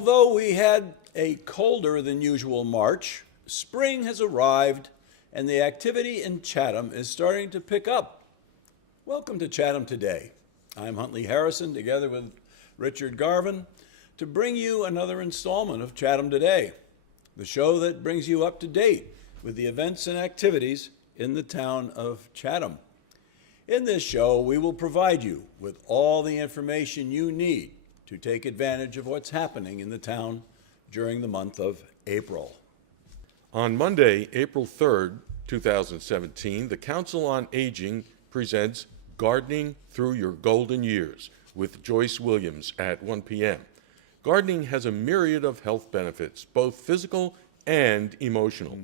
although we had a colder than usual March, spring has arrived and the activity in Chatham is starting to pick up. Welcome to Chatham Today. I'm Huntley Harrison, together with Richard Garvin, to bring you another installment of Chatham Today, the show that brings you up to date with the events and activities in the town of Chatham. In this show, we will provide you with all the information you need to take advantage of what's happening in the town during the month of April. On Monday, April 3rd, 2017, the Council on Aging presents Gardening Through Your Golden Years with Joyce Williams at 1 p.m. Gardening has a myriad of health benefits, both physical and emotional.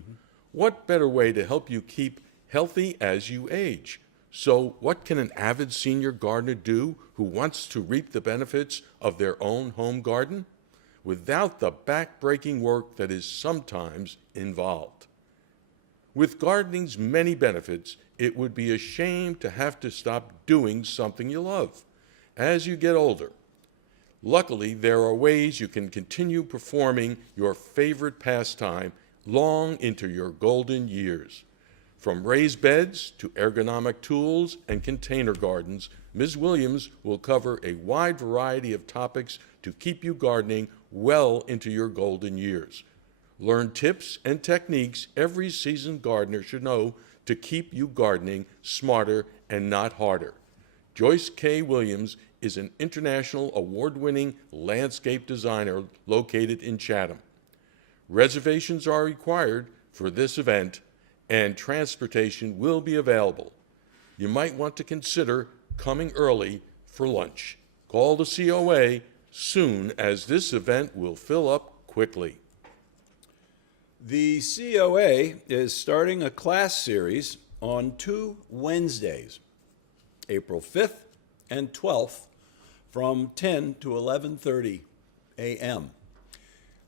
What better way to help you keep healthy as you age? So what can an avid senior gardener do who wants to reap the benefits of their own home garden without the back-breaking work that is sometimes involved? With gardening's many benefits, it would be a shame to have to stop doing something you love as you get older. Luckily, there are ways you can continue performing your favorite pastime long into your golden years. From raised beds to ergonomic tools and container gardens, Ms. Williams will cover a wide variety of topics to keep you gardening well into your golden years. Learn tips and techniques every seasoned gardener should know to keep you gardening smarter and not harder. Joyce K. Williams is an international award-winning landscape designer located in Chatham. Reservations are required for this event, and transportation will be available. You might want to consider coming early for lunch. Call the COA soon, as this event will fill up quickly. The COA is starting a class series on 2 Wednesdays, April 5th and 12th, from 10 to 11:30 a.m.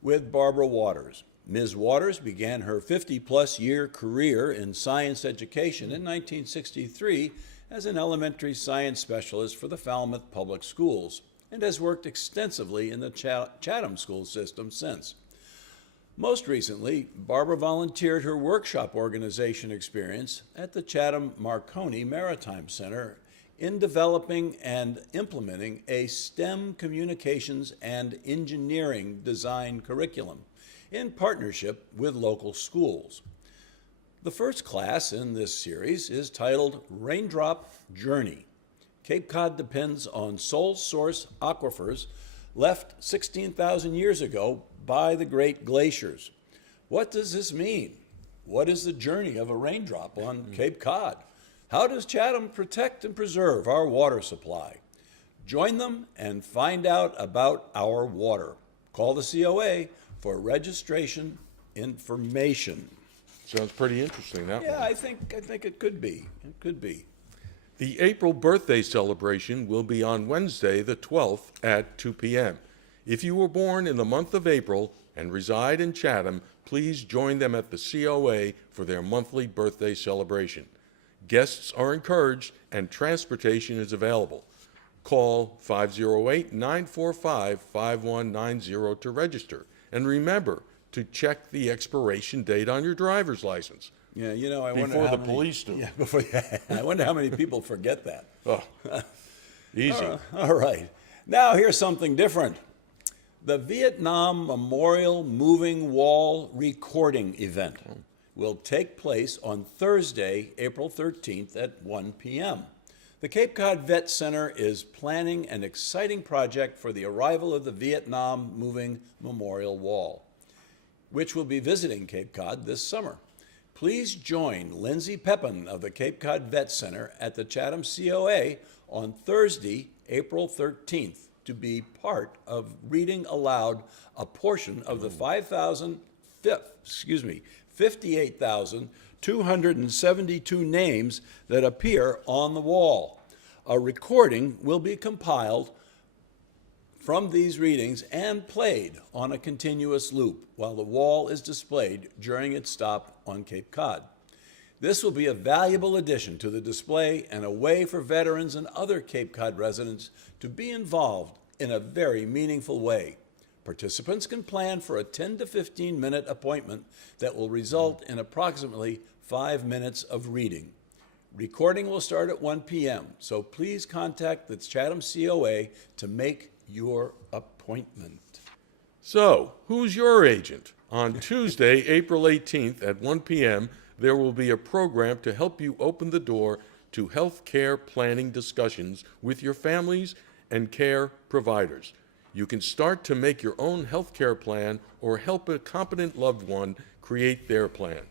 with Barbara Waters. Ms. Waters began her 50-plus year career in science education in 1963 as an elementary science specialist for the Falmouth Public Schools and has worked extensively in the Chatham school system since. Most recently, Barbara volunteered her workshop organization experience at the Chatham Marconi Maritime Center in developing and implementing a STEM communications and engineering design curriculum in partnership with local schools. The first class in this series is titled Raindrop Journey. Cape Cod depends on sole source aquifers left 16,000 years ago by the great glaciers. What does this mean? What is the journey of a raindrop on Cape Cod? How does Chatham protect and preserve our water supply? Join them and find out about our water. Call the COA for registration information. Sounds pretty interesting, that one. Yeah, I think it could be. It could be. The April birthday celebration will be on Wednesday, the 12th at 2 p.m. If you were born in the month of April and reside in Chatham, please join them at the COA for their monthly birthday celebration. Guests are encouraged and transportation is available. Call 508-945-5190 to register. And remember to check the expiration date on your driver's license. Yeah, you know, I wonder before how the many, police do. Yeah, before. I wonder how many people forget that. Oh, easy. All right. Now here's something different. The Vietnam Memorial Moving Wall Recording event will take place on Thursday, April 13th at 1 p.m. The Cape Cod Vet Center is planning an exciting project for the arrival of the Vietnam Moving Memorial Wall, which will be visiting Cape Cod this summer. Please join Lindsay Pepin of the Cape Cod Vet Center at the Chatham COA on Thursday, April 13th, to be part of reading aloud a portion of the 58,272 names that appear on the wall. A recording will be compiled from these readings and played on a continuous loop while the wall is displayed during its stop on Cape Cod. This will be a valuable addition to the display and a way for veterans and other Cape Cod residents to be involved in a very meaningful way. Participants can plan for a 10 to 15-minute appointment that will result in approximately 5 minutes of reading. Recording will start at 1 p.m., so please contact the Chatham COA to make your appointment. So, who's your agent? On Tuesday, April 18th at 1 p.m., there will be a program to help you open the door to health care planning discussions with your families and care providers. You can start to make your own health care plan or help a competent loved one create their plan.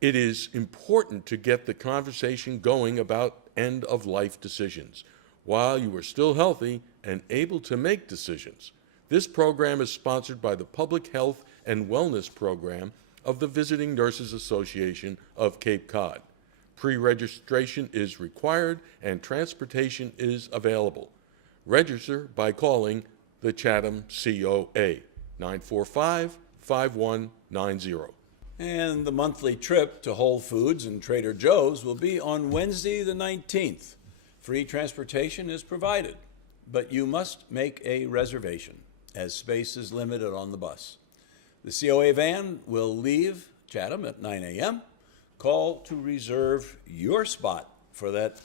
It is important to get the conversation going about end-of-life decisions while you are still healthy and able to make decisions. This program is sponsored by the Public Health and Wellness Program of the Visiting Nurses Association of Cape Cod. Pre-registration is required and transportation is available. Register by calling the Chatham COA, 945-5190. And the monthly trip to Whole Foods and Trader Joe's will be on Wednesday the 19th. Free transportation is provided, but you must make a reservation as space is limited on the bus. The COA van will leave Chatham at 9 a.m. Call to reserve your spot for that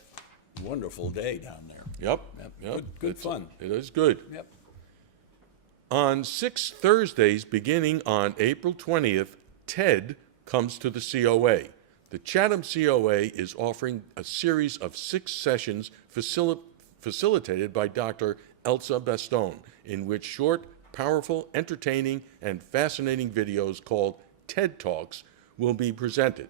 wonderful day down there. Yep. Good fun. It is good. Yep. On 6 Thursdays, beginning on April 20th, TED comes to the COA. The Chatham COA is offering a series of 6 sessions facilitated by Dr. Elsa Bastone, in which short, powerful, entertaining, and fascinating videos called TED Talks will be presented.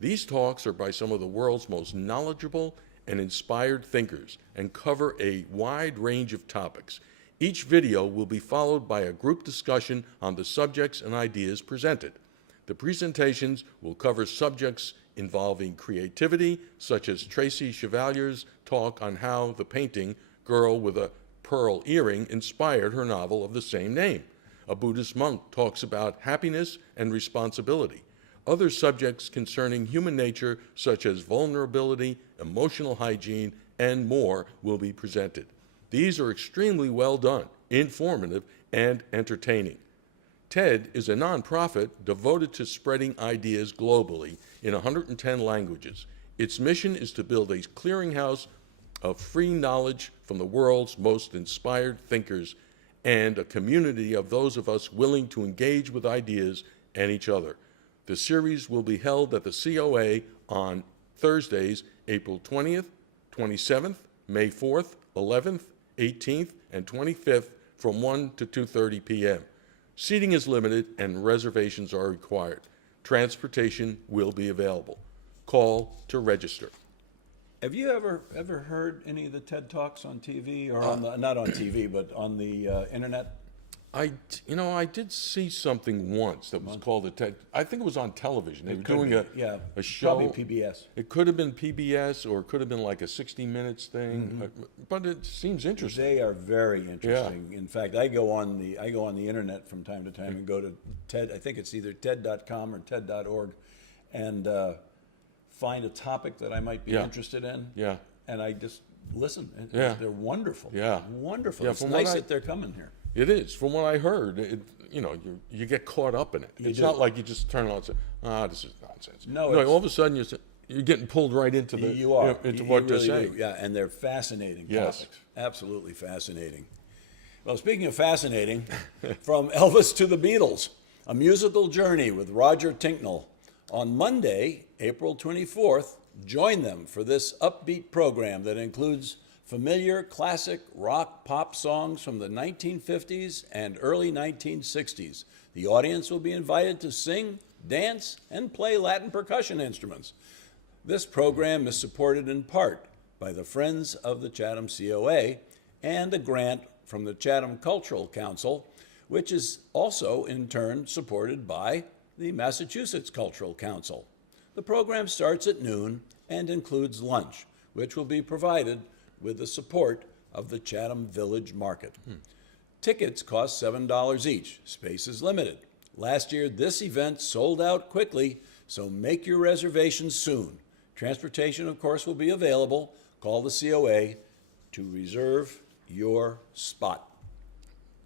These talks are by some of the world's most knowledgeable and inspired thinkers and cover a wide range of topics. Each video will be followed by a group discussion on the subjects and ideas presented. The presentations will cover subjects involving creativity, such as Tracy Chevalier's talk on how the painting Girl with a Pearl Earring inspired her novel of the same name. A Buddhist monk talks about happiness and responsibility. Other subjects concerning human nature, such as vulnerability, emotional hygiene, and more, will be presented. These are extremely well done, informative, and entertaining. TED is a nonprofit devoted to spreading ideas globally in 110 languages. Its mission is to build a clearinghouse of free knowledge from the world's most inspired thinkers and a community of those of us willing to engage with ideas and each other. The series will be held at the COA on Thursdays, April 20th, 27th, May 4th, 11th, 18th, and 25th from 1 to 2:30 p.m. Seating is limited and reservations are required. Transportation will be available. Call to register. Have you ever heard any of the TED Talks on TV or on the, not on TV, but on the internet? I did see something once that was called a TED. I think it was on television. They were doing a show. Probably PBS. It could have been PBS or it could have been like a 60 Minutes thing, but it seems interesting. They are very interesting. In fact, I go on the internet from time to time and go to TED. I think it's either TED.com or TED.org, and find a topic that I might be interested in. Yeah. And I just listen. Yeah. They're wonderful. Yeah. Wonderful. Yeah, It's nice that they're coming here. It is. From what I heard, you get caught up in it. It's not like you just turn it on and say, this is nonsense. No, all of a sudden you're getting pulled right into the into what they're saying. Yeah, and they're fascinating Yes. topics. Absolutely fascinating. Well, speaking of fascinating, from Elvis to the Beatles, a musical journey with Roger Tinknell. On Monday, April 24th, join them for this upbeat program that includes familiar classic rock pop songs from the 1950s and early 1960s. The audience will be invited to sing, dance, and play Latin percussion instruments. This program is supported in part by the Friends of the Chatham COA and a grant from the Chatham Cultural Council, which is also in turn supported by the Massachusetts Cultural Council. The program starts at noon and includes lunch, which will be provided with the support of the Chatham Village Market. Tickets cost $7 each. Space is limited. Last year, this event sold out quickly, so make your reservations soon. Transportation, of course, will be available. Call the COA to reserve your spot.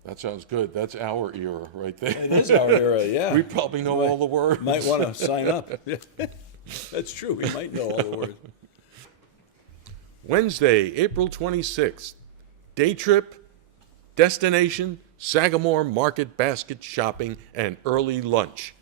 That sounds good. That's our era right there. It is our era, yeah. We probably know all the words. Might want to sign up. That's true. We might know all the words. Wednesday, April 26th. Day trip, destination, Sagamore Market basket shopping and early lunch.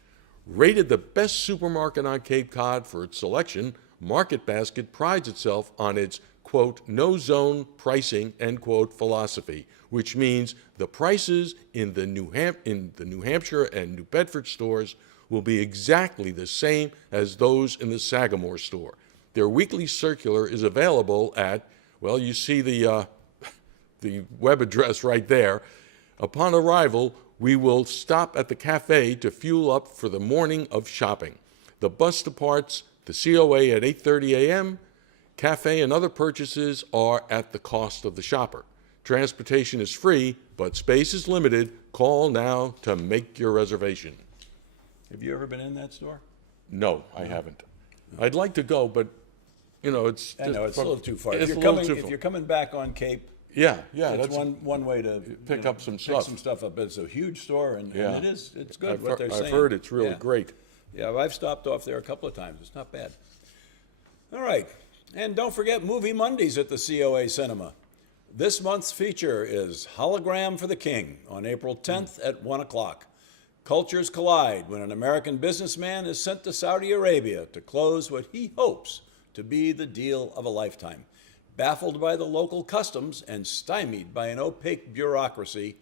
Rated the best supermarket on Cape Cod for its selection, Market Basket prides itself on its, quote, no-zone pricing, end quote, philosophy, which means the prices in the New Hampshire and New Bedford stores will be exactly the same as those in the Sagamore store. Their weekly circular is available at, well, you see the web address right there. Upon arrival, we will stop at the cafe to fuel up for the morning of shopping. The bus departs the COA at 8:30 a.m. Cafe and other purchases are at the cost of the shopper. Transportation is free, but space is limited. Call now to make your reservation. Have you ever been in that store? No, I haven't. I'd like to go, but, you know, it's I know, it's a little too far. It's If a you're little coming, too if far. you're coming back on Cape, Yeah, that's one way to pick up some pick stuff. some stuff up. It's a huge store, and Yeah. it's good I've what they're saying. I've heard it's really Yeah. great. Yeah, I've stopped off there a couple of times. It's not bad. All right. And don't forget Movie Mondays at the COA Cinema. This month's feature is Hologram for the King on April 10th at 1 o'clock. Cultures collide when an American businessman is sent to Saudi Arabia to close what he hopes to be the deal of a lifetime. Baffled by the local customs and stymied by an opaque bureaucracy,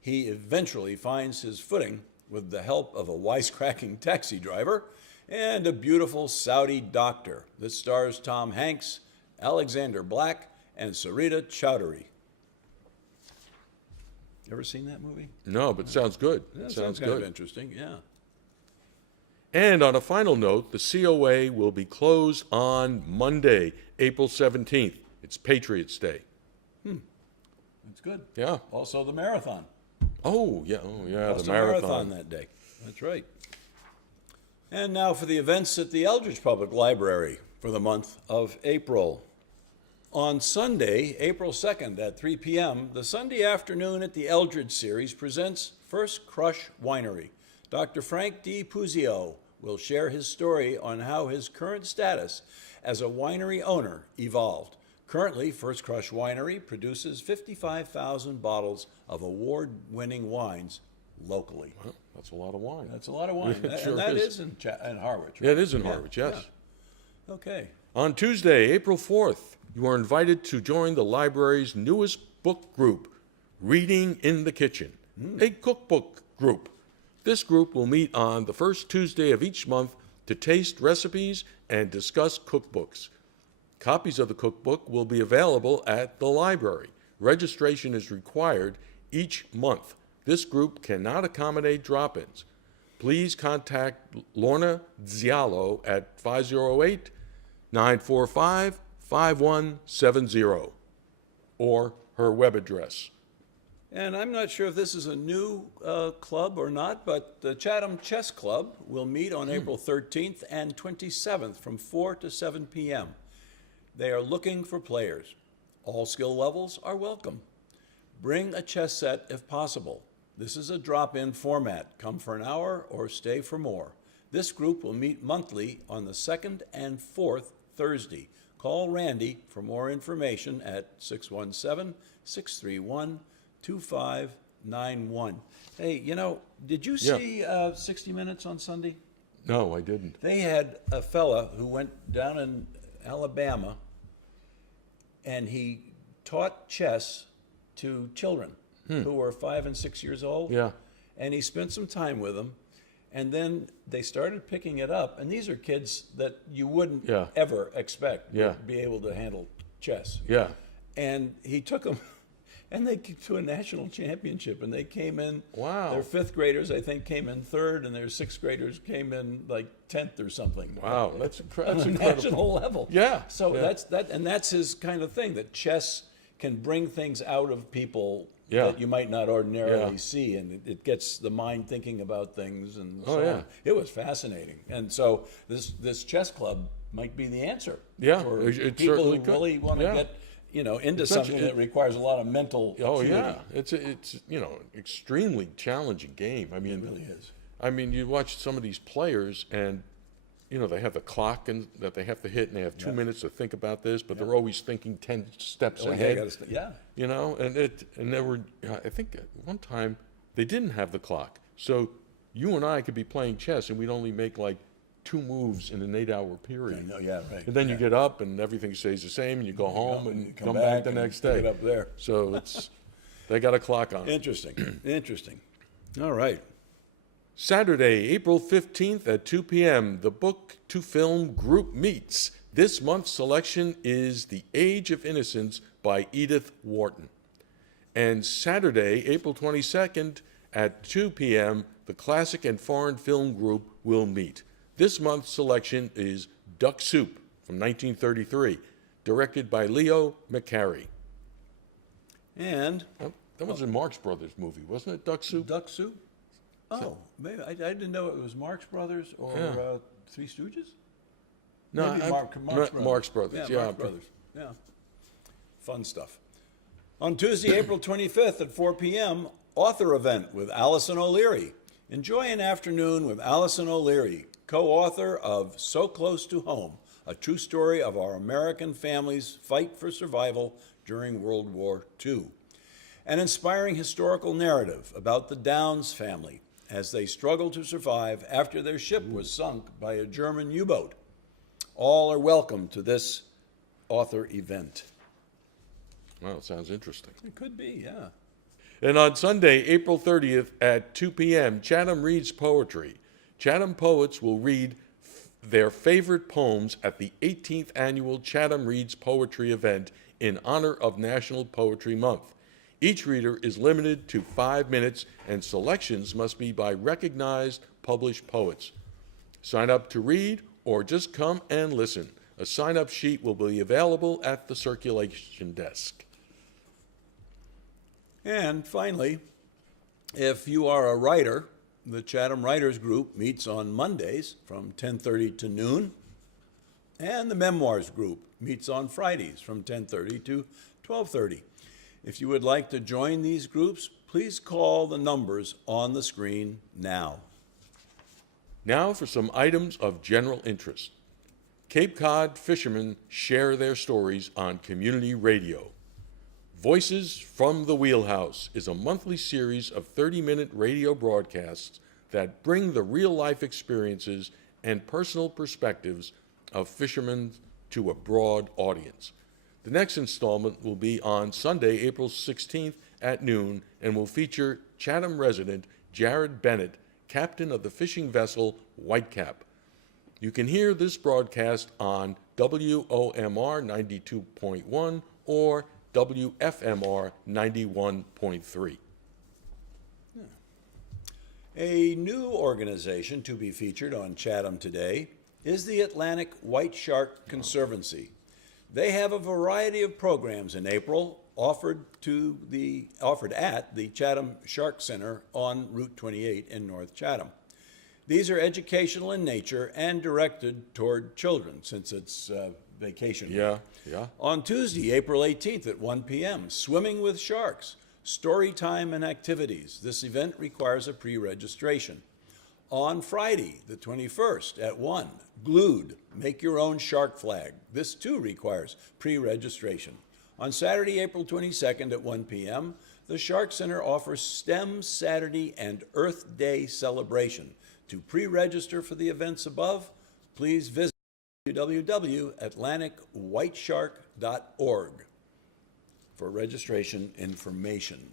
he eventually finds his footing with the help of a wisecracking taxi driver and a beautiful Saudi doctor. This stars Tom Hanks, Alexander Black, and Sarita Chowdhury. Ever seen that movie? No, but sounds good. That Sounds kind of good. interesting, yeah. And on a final note, the COA will be closed on Monday, April 17th. It's Patriots Day. That's good. Yeah. Also the marathon. Oh, yeah. The Also marathon. that day. That's right. And now for the events at the Eldridge Public Library for the month of April. On Sunday, April 2nd at 3 p.m., the Sunday afternoon at the Eldridge series presents First Crush Winery. Dr. Frank D. Puzio will share his story on how his current status as a winery owner evolved. Currently, First Crush Winery produces 55,000 bottles of award-winning wines locally. Well, that's a lot of wine. That's a lot of wine. It sure and that is. is in Harwich. Yeah, Right? it is in Harwich, yes. Yeah. Okay. On Tuesday, April 4th, you are invited to join the library's newest book group, Reading in the Kitchen, a cookbook group. This group will meet on the first Tuesday of each month to taste recipes and discuss cookbooks. Copies of the cookbook will be available at the library. Registration is required each month. This group cannot accommodate drop-ins. Please contact Lorna Zialo at 508-945-5170 or her web address. And I'm not sure if this is a new club or not, but the Chatham Chess Club will meet on April 13th and 27th from 4 to 7 p.m. They are looking for players. All skill levels are welcome. Bring a chess set if possible. This is a drop-in format. Come for an hour or stay for more. This group will meet monthly on the second and fourth Thursday. Call Randy for more information at 617-631-2591. Hey, you know, did you see 60 Minutes on Sunday? No, I didn't. They had a fella who went down in Alabama and he taught chess to children who were 5 and 6 years old. Yeah. And he spent some time with them. And then they started picking it up. And these are kids that you wouldn't ever expect would be able to handle chess. Yeah. And he took them, and they to a national championship. And they came in. Wow. Their fifth graders, I think, came in third, and their sixth graders came in like 10th or something. Wow, that's On incredible. a national level. Yeah. So yeah. that's his kind of thing, that chess can bring things out of people that you might not ordinarily see, and it gets the mind thinking about things and so on. It was fascinating. And so this chess club might be the answer Yeah, for it people certainly who could. really want to into It's not- something that requires a lot of mental Oh acuity. yeah, it's extremely challenging game. I mean, It really is. I mean, you watch some of these players, and they have the clock and that they have to hit, and they have 2 minutes to think about this, but they're always thinking 10 steps Oh, yeah, ahead. yeah. And there were, I think at one time they didn't have the clock, so you and I could be playing chess, and we'd only make like 2 moves in an 8-hour period. Yeah, right. And then you yeah. get up, and everything stays the same, and you go home you and come come back back the and next pick day. it up there. So they got a clock on. Interesting. Interesting. All right. Saturday, April 15th at 2 p.m., the Book to Film group meets. This month's selection is The Age of Innocence by Edith Wharton. And Saturday, April 22nd at 2 p.m., the Classic and Foreign Film group will meet. This month's selection is Duck Soup from 1933, directed by Leo McCarey. And That was a Marx Brothers movie, wasn't it, Duck Soup? Duck Soup? Oh, maybe. I didn't know it was Marx Brothers or Three Stooges? No, Maybe Marx Brothers. Marx Brothers, yeah. Marx Brothers. Yeah. Fun stuff. On Tuesday, April 25th at 4 p.m., author event with Allison O'Leary. Enjoy an afternoon with Allison O'Leary, co-author of So Close to Home, a true story of our American family's fight for survival during World War II. An inspiring historical narrative about the Downs family as they struggled to survive after their ship was sunk by a German U-boat. All are welcome to this author event. Well, it sounds interesting. It could be, yeah. And on Sunday, April 30th at 2 p.m., Chatham reads poetry. Chatham poets will read their favorite poems at the 18th annual Chatham Reads Poetry event in honor of National Poetry Month. Each reader is limited to 5 minutes, and selections must be by recognized published poets. Sign up to read or just come and listen. A sign-up sheet will be available at the circulation desk. And finally, if you are a writer, the Chatham Writers Group meets on Mondays from 10:30 to noon, and the Memoirs Group meets on Fridays from 10:30 to 12:30. If you would like to join these groups, please call the numbers on the screen now. Now for some items of general interest. Cape Cod fishermen share their stories on community radio. Voices from the Wheelhouse is a monthly series of 30-minute radio broadcasts that bring the real-life experiences and personal perspectives of fishermen to a broad audience. The next installment will be on Sunday, April 16th at noon, and will feature Chatham resident Jared Bennett, captain of the fishing vessel Whitecap. You can hear this broadcast on WOMR 92.1 or WFMR 91.3. A new organization to be featured on Chatham today is the Atlantic White Shark Conservancy. They have a variety of programs in April offered at the Chatham Shark Center on Route 28 in North Chatham. These are educational in nature and directed toward children, since it's vacation week. Yeah. On Tuesday, April 18th at 1 p.m., Swimming with Sharks, Story Time and Activities. This event requires a pre-registration. On Friday, the 21st at 1, Glued, Make Your Own Shark Flag. This too requires pre-registration. On Saturday, April 22nd at 1 p.m., the Shark Center offers STEM Saturday and Earth Day celebration. To pre-register for the events above, please visit www.atlanticwhiteshark.org for registration information.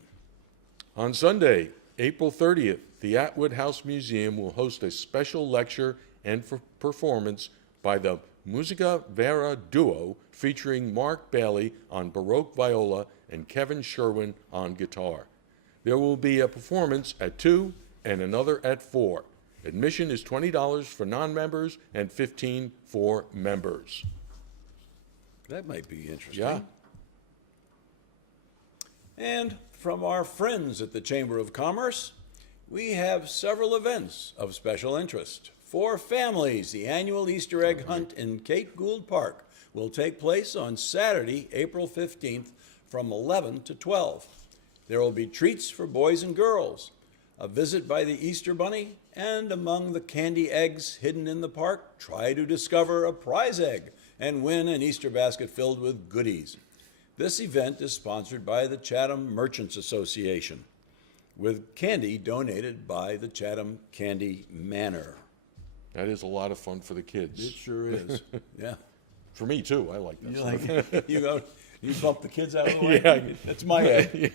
On Sunday, April 30th, the Atwood House Museum will host a special lecture and performance by the Musica Vera Duo featuring Mark Bailey on Baroque viola and Kevin Sherwin on guitar. There will be a performance at 2 and another at 4. Admission is $20 for non-members and $15 for members. That might be interesting. Yeah. And from our friends at the Chamber of Commerce, we have several events of special interest. For families, the annual Easter egg hunt in Kate Gould Park will take place on Saturday, April 15th from 11 to 12. There will be treats for boys and girls, a visit by the Easter Bunny, and among the candy eggs hidden in the park, try to discover a prize egg and win an Easter basket filled with goodies. This event is sponsored by the Chatham Merchants Association, with candy donated by the Chatham Candy Manor. That is a lot of fun for the It kids. sure is. Yeah. For me, too. I like that You stuff. like you bump the kids out of the way? Yeah. That's my egg.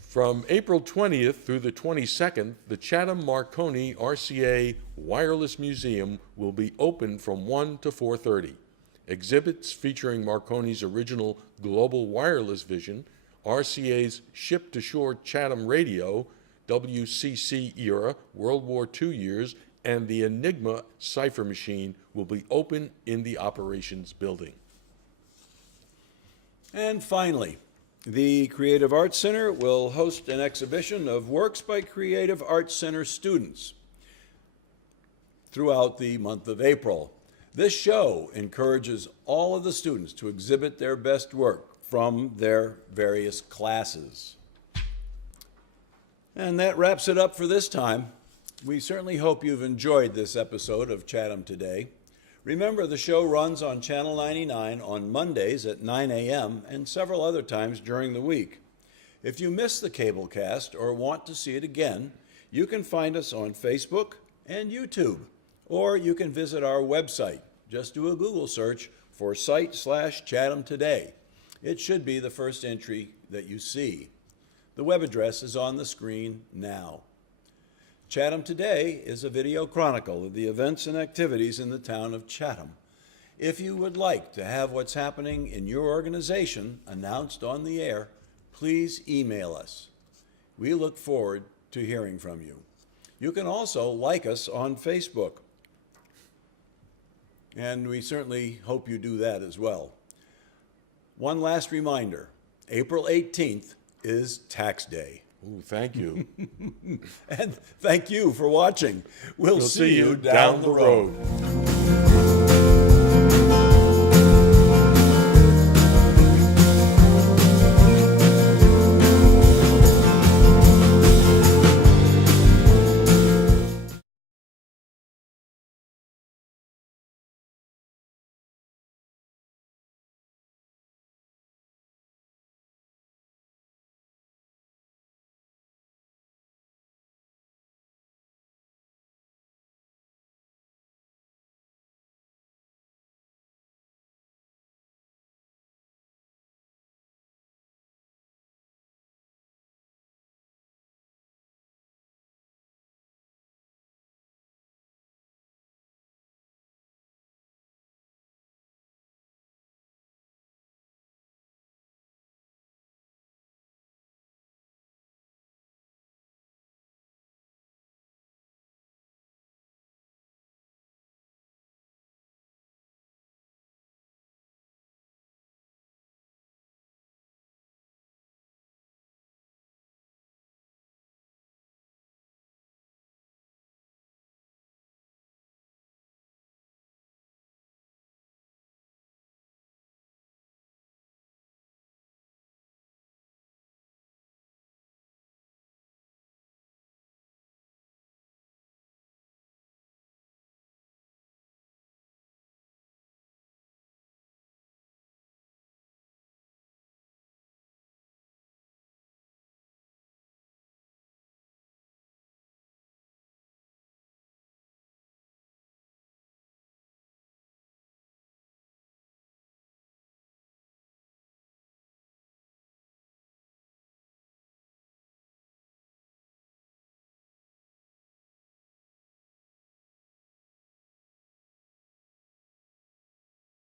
From April 20th through the 22nd, the Chatham Marconi RCA Wireless Museum will be open from 1 to 4:30. Exhibits featuring Marconi's original global wireless vision, RCA's ship-to-shore Chatham radio, WCC era, World War II years, and the Enigma cipher machine will be open in the operations building. And finally, the Creative Arts Center will host an exhibition of works by Creative Arts Center students throughout the month of April. This show encourages all of the students to exhibit their best work from their various classes. And that wraps it up for this time. We certainly hope you've enjoyed this episode of Chatham Today. Remember, the show runs on Channel 99 on Mondays at 9 a.m. and several other times during the week. If you missed the cablecast or want to see it again, you can find us on Facebook and YouTube, or you can visit our website. Just do a Google search for site/Chatham Today. It should be the first entry that you see. The web address is on the screen now. Chatham Today is a video chronicle of the events and activities in the town of Chatham. If you would like to have what's happening in your organization announced on the air, please email us. We look forward to hearing from you. You can also like us on Facebook, and we certainly hope you do that as well. One last reminder, April 18th is Tax Day. Ooh, thank you. And thank you for watching. We'll We'll see you down the road.